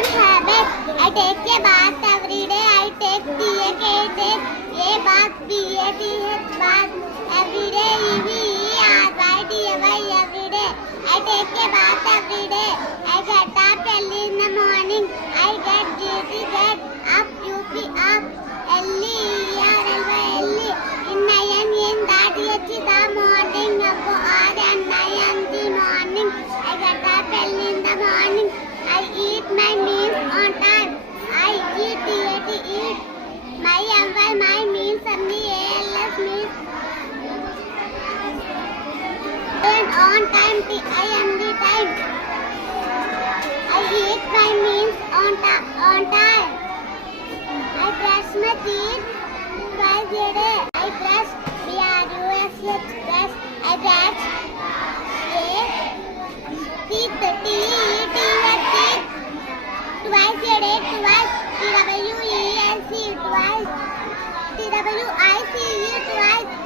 good habit. I take a bath every day. I take take a bath, bath bath every day. EVERYDAY every day. I take a bath every day. I get up early in the morning. I get up up early early in 9 in that the morning of and 9 the morning. I get up early in the morning. I eat my meals on time. I eat my meals and the ALS meals and on time. I am the time. I eat my meals on time. I brush my teeth twice a day. I brush brush. I brush teeth twice a day. Twice. TWELC twice. TWICE twice.